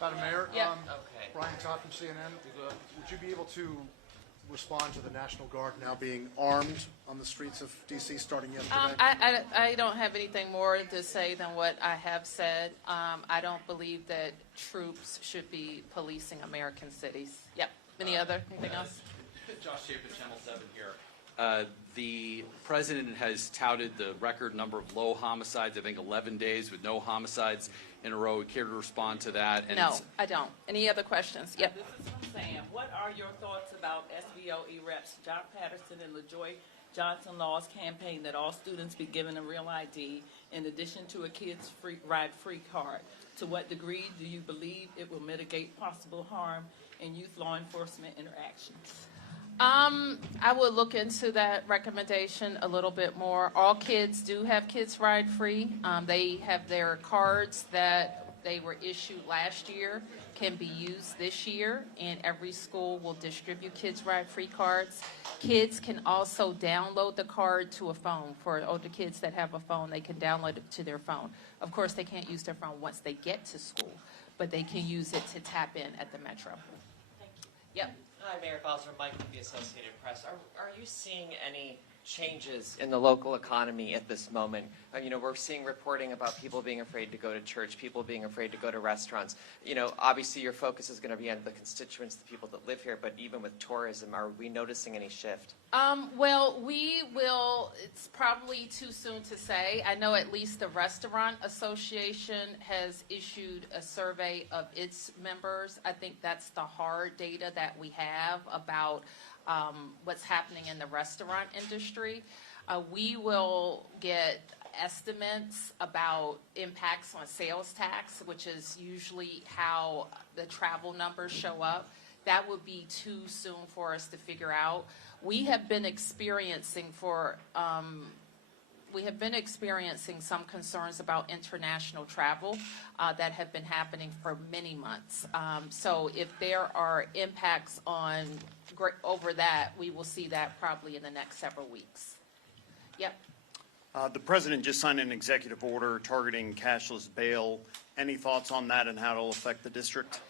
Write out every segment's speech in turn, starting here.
Madam Mayor, Yeah. Okay. Brian Todd from CNN. Would you be able to respond to the National Guard now being armed on the streets of D.C. starting yesterday? I don't have anything more to say than what I have said. I don't believe that troops should be policing American cities. Yep. Anything else? Josh Chapin, Channel 7 here. The president has touted the record number of low homicides, I think 11 days with no homicides in a row. We care to respond to that? And No, I don't. Any other questions? Yep. This is from Sam. What are your thoughts about SBOE reps John Patterson and LaJoy Johnson Law's campaign that all students be given a real ID in addition to a kids ride-free card? To what degree do you believe it will mitigate possible harm in youth law enforcement interactions? I would look into that recommendation a little bit more. All kids do have Kids Ride Free. They have their cards that they were issued last year can be used this year, and every school will distribute Kids Ride Free cards. Kids can also download the card to a phone. For older kids that have a phone, they can download it to their phone. Of course, they can't use their phone once they get to school, but they can use it to tap in at the Metro. Thank you. Yep. Hi, Mayor Bowser, Mike with the Associated Press. Are you seeing any changes in the local economy at this moment? We're seeing reporting about people being afraid to go to church, people being afraid to go to restaurants. Obviously your focus is going to be on the constituents, the people that live here, but even with tourism, are we noticing any shift? Well, we will, it's probably too soon to say. I know at least the Restaurant Association has issued a survey of its members. I think that's the hard data that we have about what's happening in the restaurant industry. We will get estimates about impacts on sales tax, which is usually how the travel numbers show up. That would be too soon for us to figure out. We have been experiencing some concerns about international travel that have been happening for many months. So if there are impacts over that, we will see that probably in the next several weeks. Yep. The president just signed an executive order targeting cashless bail. Any thoughts on that and how it'll affect the district?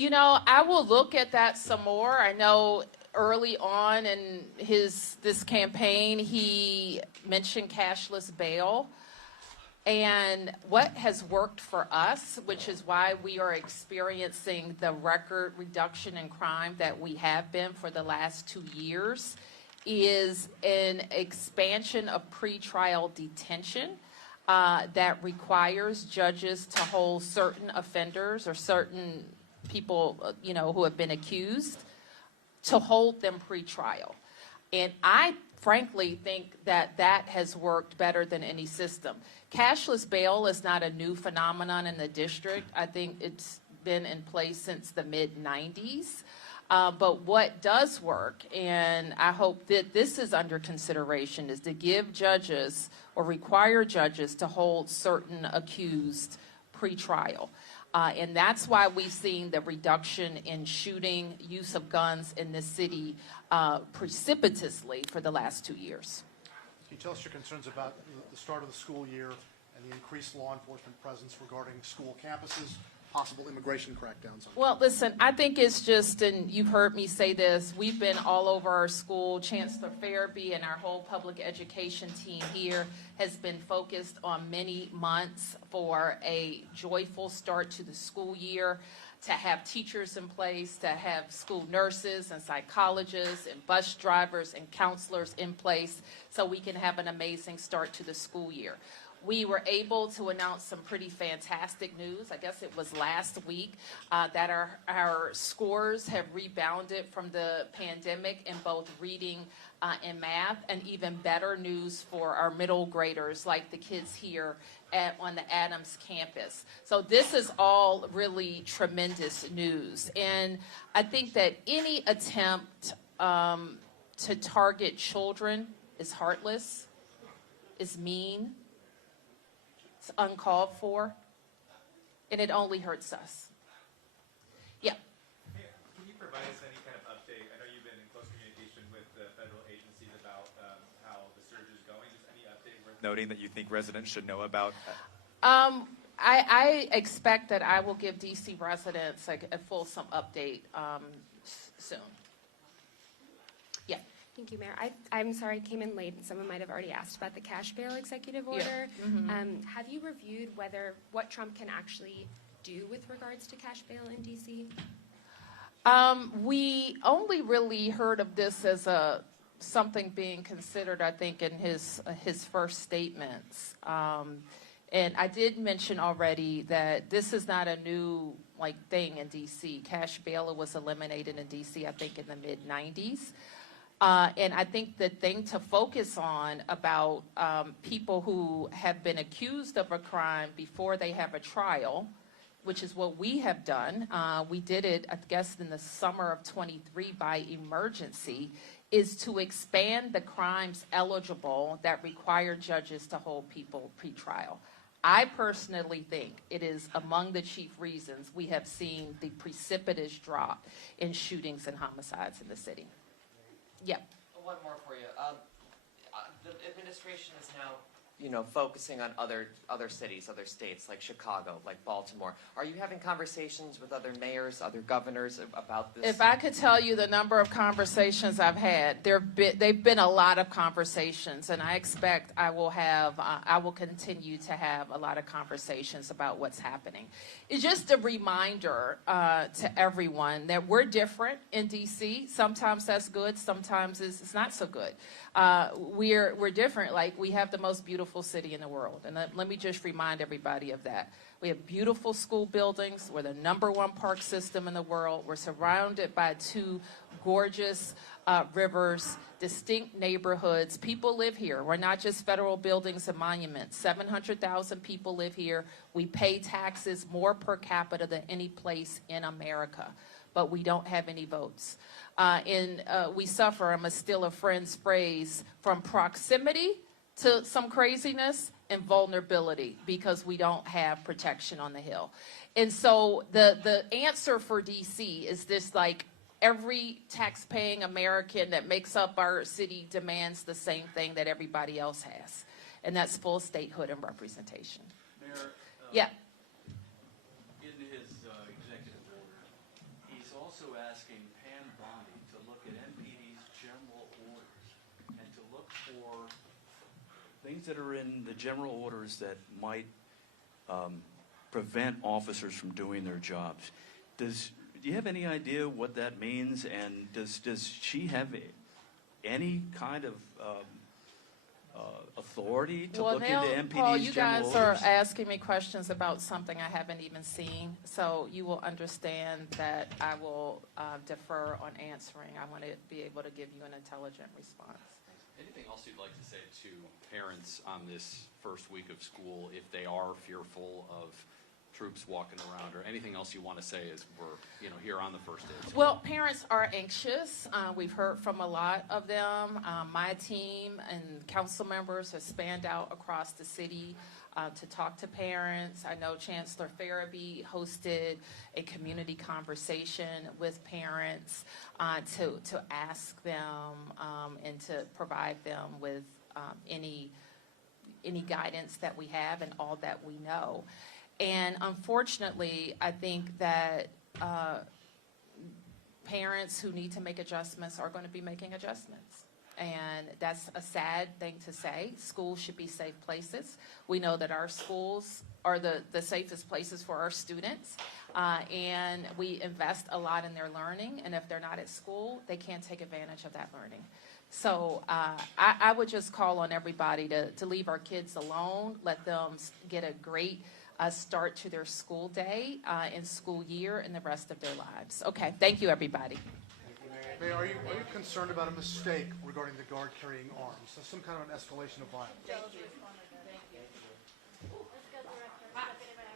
I will look at that some more. I know early on in this campaign, he mentioned cashless bail. And what has worked for us, which is why we are experiencing the record reduction in crime that we have been for the last 2 years, is an expansion of pretrial detention that requires judges to hold certain offenders or certain people, who have been accused, to hold them pretrial. And I frankly think that has worked better than any system. Cashless bail is not a new phenomenon in the district. I think it's been in place since the mid-90s. But what does work, and I hope that this is under consideration, is to give judges or require judges to hold certain accused pretrial. And that's why we've seen the reduction in shooting, use of guns in this city precipitously for the last 2 years. Can you tell us your concerns about the start of the school year and the increased law enforcement presence regarding school campuses, possible immigration crackdowns on Well, listen, I think it's just, and you've heard me say this, we've been all over our school. Chancellor Farabee and our whole public education team here has been focused on many months for a joyful start to the school year, to have teachers in place, to have school nurses and psychologists and bus drivers and counselors in place so we can have an amazing start to the school year. We were able to announce some pretty fantastic news. I guess it was last week that our scores have rebounded from the pandemic in both reading and math, and even better news for our middle graders, like the kids here on the Adams campus. So this is all really tremendous news. And I think that any attempt to target children is heartless, is mean, it's uncalled for, and it only hurts us. Yeah. Hey, can you provide us any kind of update? I know you've been in close communication with the federal agencies about how the surge is going. Just any update worth noting that you think residents should know about? I expect that I will give DC residents a fulsome update soon. Yeah. Thank you, Mayor. I'm sorry I came in late, and someone might have already asked about the cash bail executive Yeah. order. Mm-hmm. Have you reviewed what Trump can actually do with regards to cash bail in D.C.? We only really heard of this as something being considered, I think, in his first statements. And I did mention already that this is not a new thing in D.C. Cash bail was eliminated in D.C. I think in the mid-'90s. And I think the thing to focus on about people who have been accused of a crime before they have a trial, which is what we have done. We did it, I guess, in the summer of '23 by emergency, is to expand the crimes eligible that require judges to hold people pretrial. I personally think it is among the chief reasons we have seen the precipitous drop in shootings and homicides in the city. Yep. One more for you. The administration is now, focusing on other cities, other states like Chicago, like Baltimore. Are you having conversations with other mayors, other governors about this? If I could tell you the number of conversations I've had, they've been a lot of conversations, and I expect I will continue to have a lot of conversations about what's happening. It's just a reminder to everyone that we're different in D.C. Sometimes that's good, sometimes it's not so good. We're different. We have the most beautiful city in the world, and let me just remind everybody of that. We have beautiful school buildings. We're the #1 park system in the world. We're surrounded by 2 gorgeous rivers, distinct neighborhoods. People live here. We're not just federal buildings and monuments. 700,000 people live here. We pay taxes more per capita than any place in America, but we don't have any votes. We suffer, I'm going to steal a friend's phrase, from proximity to some craziness and vulnerability because we don't have protection on the Hill. And so the answer for D.C. is this, every tax-paying American that makes up our city demands the same thing that everybody else has, and that's full statehood and representation. Mayor, Yeah. in his executive order, he's also asking Pam Bondi to look at MPD's general orders and to look for things that are in the general orders that might prevent officers from doing their jobs. Do you have any idea what that means? And does she have any kind of authority to look into MPD's Paul, you general guys orders? are asking me questions about something I haven't even seen, so you will understand that I will defer on answering. I want to be able to give you an intelligent response. Anything else you'd like to say to parents on this first week of school if they are fearful of troops walking around, or anything else you want to say as we're here on the first day of school? Well, parents are anxious. We've heard from a lot of them. My team and council members have spanned out across the city to talk to parents. I know Chancellor Farabee hosted a community conversation with parents to ask them and to provide them with any guidance that we have and all that we know. And unfortunately, I think that parents who need to make adjustments are going to be making adjustments. And that's a sad thing to say. Schools should be safe places. We know that our schools are the safest places for our students. And we invest a lot in their learning. And if they're not at school, they can't take advantage of that learning. So I would just call on everybody to leave our kids alone, let them get a great start to their school day and school year and the rest of their lives. Okay, thank you, everybody. Mayor, are you concerned about a mistake regarding the guard carrying arms? Some kind of an escalation of violence?